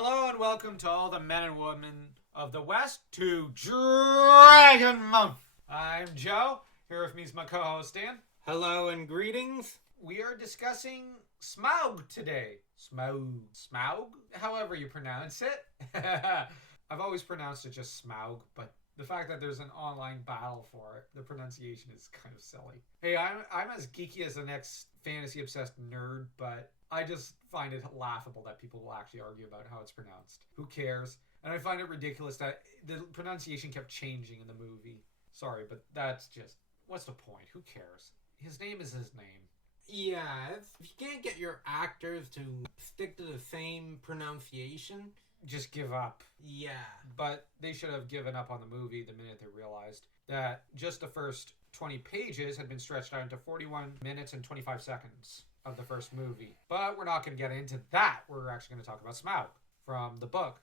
Hello and welcome to all the men and women of the West to Dragon Month. I'm Joe. Here with me is my co-host Dan. Hello and greetings. We are discussing Smaug today. Smaug? However you pronounce it. I've always pronounced it just Smaug, but the fact that there's an online battle for it, the pronunciation is kind of silly. Hey, I'm as geeky as the next fantasy-obsessed nerd, but I just find it laughable that people will actually argue about how it's pronounced. Who cares? And I find it ridiculous that the pronunciation kept changing in the movie. Sorry, but that's just... What's the point? Who cares? His name is his name. Yeah, if you can't get your actors to stick to the same pronunciation, just give up. Yeah. But they should have given up on the movie the minute they realized that just the first 20 pages had been stretched out into 41 minutes and 25 seconds of the first movie. But we're not going to get into that. We're actually going to talk about Smaug from the book,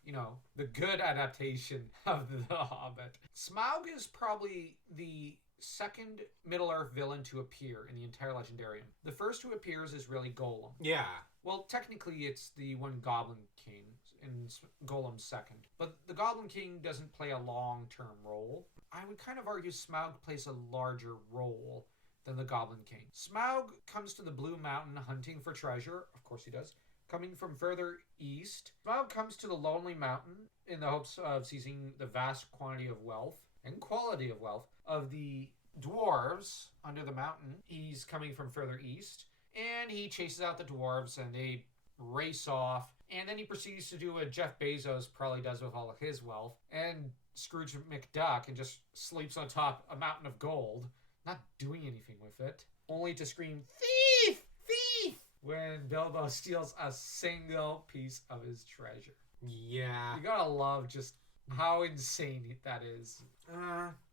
the good adaptation of The Hobbit. Smaug is probably the second Middle-earth villain to appear in the entire Legendarium. The first who appears is really Gollum. Yeah. Well, technically it's the one Goblin King, and Gollum's second. But the Goblin King doesn't play a long-term role. I would kind of argue Smaug plays a larger role than the Goblin King. Smaug comes to the Blue Mountain hunting for treasure. Of course he does. Coming from further east, Smaug comes to the Lonely Mountain in the hopes of seizing the vast quantity of wealth and quality of wealth of the dwarves under the mountain. He's coming from further east, and he chases out the dwarves, and they race off, and then he proceeds to do what Jeff Bezos probably does with all of his wealth, and Scrooge McDuck, and just sleeps on top a mountain of gold, not doing anything with it, only to scream, "Thief! Thief!" when Bilbo steals a single piece of his treasure. Yeah. You gotta love just how insane that is.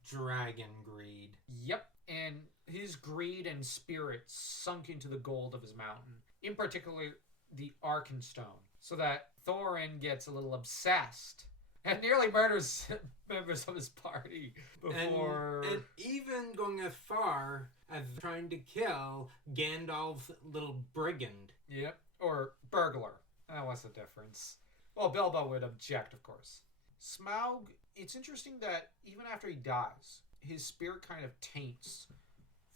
Dragon greed. Yep, and his greed and spirit sunk into the gold of his mountain, in particular the Arkenstone, so that Thorin gets a little obsessed and nearly murders members of his party before... And even going as far as trying to kill Gandalf's little brigand. Yep, or burglar. What's the difference? Well, Bilbo would object, of course. Smaug, it's interesting that even after he dies, his spirit kind of taints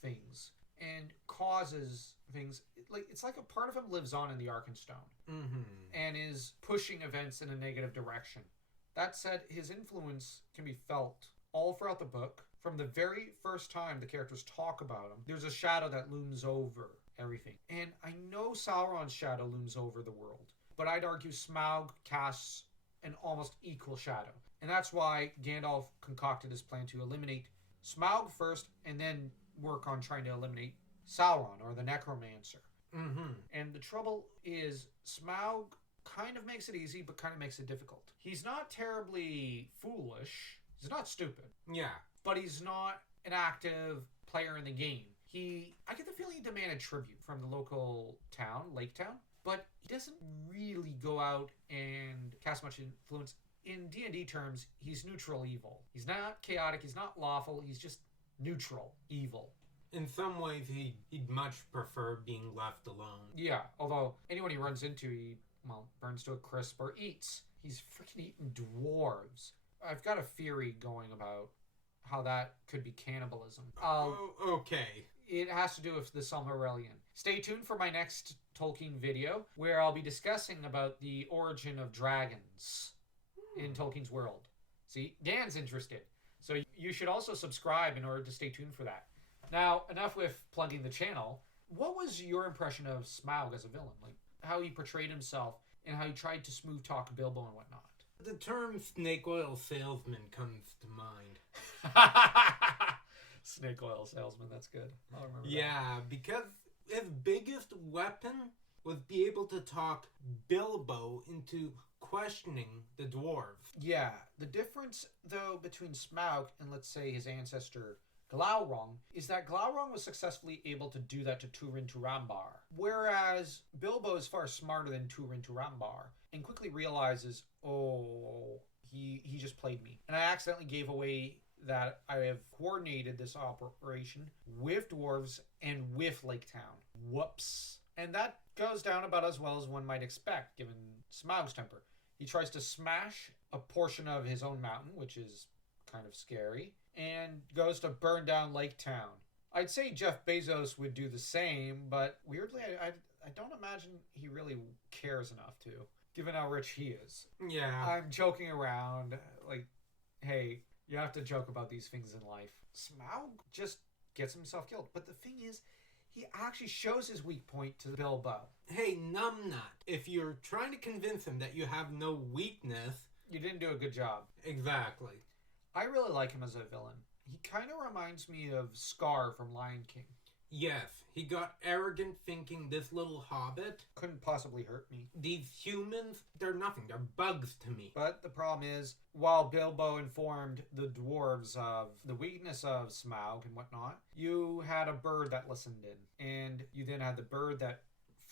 things and causes things. It's like a part of him lives on in the Arkenstone and is pushing events in a negative direction. That said, his influence can be felt all throughout the book. From the very first time the characters talk about him, there's a shadow that looms over everything. And I know Sauron's shadow looms over the world, but I'd argue Smaug casts an almost equal shadow. And that's why Gandalf concocted his plan to eliminate Smaug first and then work on trying to eliminate Sauron, or the Necromancer. And the trouble is, Smaug kind of makes it easy, but kind of makes it difficult. He's not terribly foolish. He's not stupid. Yeah. But he's not an active player in the game. I get the feeling he demanded tribute from the local town, Lake Town, but he doesn't really go out and cast much influence. In D&D terms, he's neutral evil. He's not chaotic, he's not lawful, he's just neutral evil. In some ways, he'd much prefer being left alone. Yeah, although anyone he runs into, he burns to a crisp or eats. He's freaking eating dwarves. I've got a theory going about how that could be cannibalism. Okay. It has to do with the Silmarillion. Stay tuned for my next Tolkien video, where I'll be discussing about the origin of dragons in Tolkien's world. See, Dan's interested. So you should also subscribe in order to stay tuned for that. Now, enough with plugging the channel. What was your impression of Smaug as a villain? Like, how he portrayed himself and how he tried to smooth talk Bilbo and whatnot? The term snake oil salesman comes to mind. Snake oil salesman, that's good. I'll remember that. Because his biggest weapon was be able to talk Bilbo into questioning the dwarves. Yeah, the difference, though, between Smaug and, let's say, his ancestor Glaurung is that Glaurung was successfully able to do that to Turin Turambar, whereas Bilbo is far smarter than Turin Turambar and quickly realizes, he just played me. And I accidentally gave away that I have coordinated this operation with dwarves and with Lake Town. Whoops. And that goes down about as well as one might expect, given Smaug's temper. He tries to smash a portion of his own mountain, which is kind of scary, and goes to burn down Lake Town. I'd say Jeff Bezos would do the same, but weirdly, I don't imagine he really cares enough to, given how rich he is. Yeah. I'm joking around, like, hey, you have to joke about these things in life. Smaug just gets himself killed. But the thing is, he actually shows his weak point to Bilbo. Hey, numbnut, if you're trying to convince him that you have no weakness... You didn't do a good job. Exactly. I really like him as a villain. He kind of reminds me of Scar from Lion King. Yes, he got arrogant thinking this little hobbit... Couldn't possibly hurt me. These humans, they're nothing. They're bugs to me. But the problem is, while Bilbo informed the dwarves of the weakness of Smaug and whatnot, you had a bird that listened in. And you then had the bird that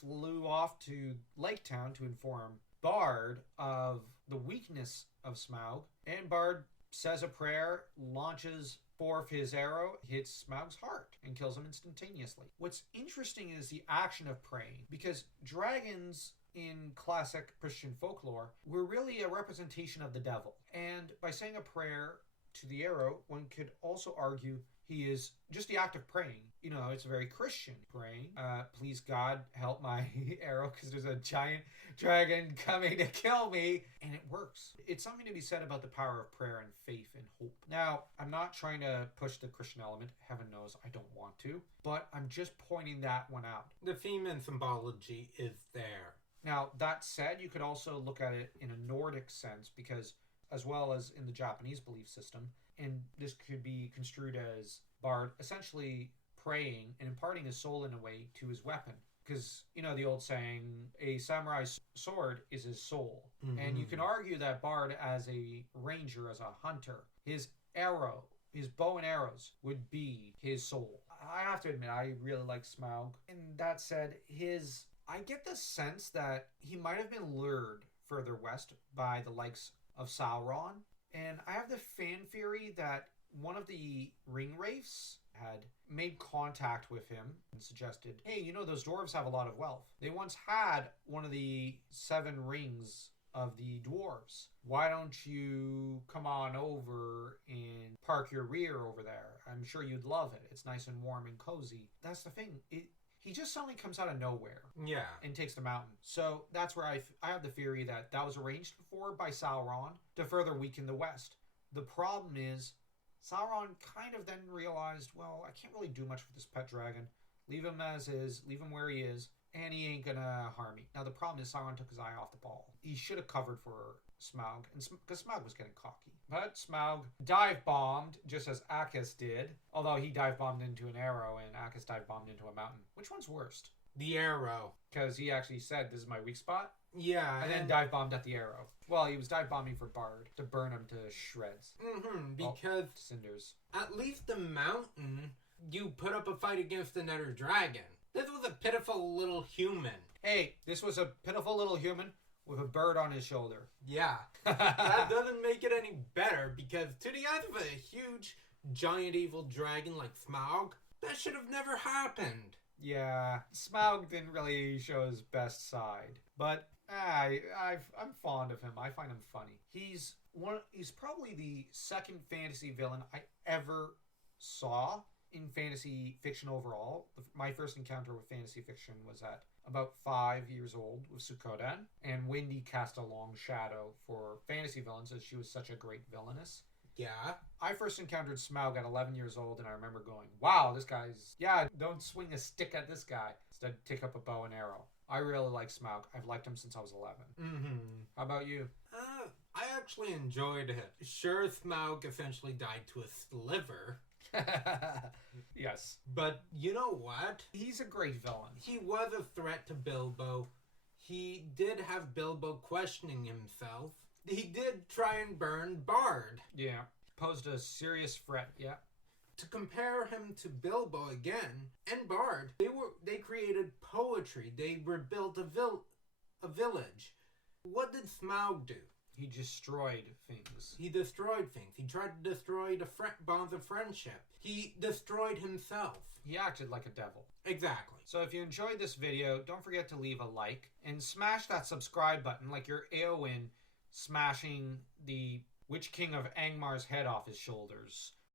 flew off to Lake Town to inform Bard of the weakness of Smaug. And Bard says a prayer, launches forth his arrow, hits Smaug's heart, and kills him instantaneously. What's interesting is the action of praying, because dragons in classic Christian folklore were really a representation of the devil. And by saying a prayer to the arrow, one could also argue he is just the act of praying. You know, it's very Christian praying. Please God, help my arrow because there's a giant dragon coming to kill me. And it works. It's something to be said about the power of prayer and faith and hope. Now, I'm not trying to push the Christian element. Heaven knows I don't want to. But I'm just pointing that one out. The theme and symbology is there. Now, that said, you could also look at it in a Nordic sense because, as well as in the Japanese belief system, and this could be construed as Bard essentially praying and imparting his soul in a way to his weapon. Because, you know, the old saying, a samurai's sword is his soul. Mm-hmm. And you can argue that Bard, as a ranger, as a hunter, his arrow, his bow and arrows would be his soul. I have to admit, I really like Smaug. And that said, I get the sense that he might have been lured further west by the likes of Sauron. And I have the fan theory that one of the ring wraiths had made contact with him and suggested, hey, you know, those dwarves have a lot of wealth. They once had one of the 7 rings of the dwarves. Why don't you come on over and park your rear over there? I'm sure you'd love it. It's nice and warm and cozy. That's the thing. He just suddenly comes out of nowhere. Yeah. And takes the mountain. So that's where I have the theory that was arranged before by Sauron to further weaken the West. The problem is, Sauron kind of then realized, well, I can't really do much with this pet dragon. Leave him as is, leave him where he is, and he ain't gonna harm me. Now the problem is Sauron took his eye off the ball. He should have covered for Smaug, because Smaug was getting cocky. But Smaug dive-bombed, just as Akis did, although he dive-bombed into an arrow and Akis dive-bombed into a mountain. Which one's worst? The arrow. Because he actually said, this is my weak spot? Yeah. And then dive-bombed at the arrow. Well, he was dive-bombing for Bard, to burn him to shreds. Because cinders. At least the mountain, you put up a fight against another dragon. This was a pitiful little human. Hey, this was a pitiful little human with a bird on his shoulder. Yeah. That doesn't make it any better, because to the eyes of a huge, giant evil dragon like Smaug, that should have never happened. Yeah, Smaug didn't really show his best side, but I'm fond of him. I find him funny. He's probably the second fantasy villain I ever saw in fantasy fiction overall. My first encounter with fantasy fiction was at about 5 years old with Sukoden, and Wendy cast a long shadow for fantasy villains as she was such a great villainess. Yeah. I first encountered Smaug at 11 years old, and I remember going, wow, this guy's... Yeah, don't swing a stick at this guy. Instead, take up a bow and arrow. I really like Smaug. I've liked him since I was 11. Mm-hmm. How about you? I actually enjoyed it. Sure, Smaug essentially died to a sliver. Yes. But you know what? He's a great villain. He was a threat to Bilbo. He did have Bilbo questioning himself. He did try and burn Bard. Yeah. Posed a serious threat, yeah. To compare him to Bilbo again, and Bard, they created poetry. They rebuilt a village. What did Smaug do? He destroyed things. He destroyed things. He tried to destroy the bonds of friendship. He destroyed himself. He acted like a devil. Exactly. So if you enjoyed this video, don't forget to leave a like and smash that subscribe button like you're AON smashing the Witch King of Angmar's head off his shoulders.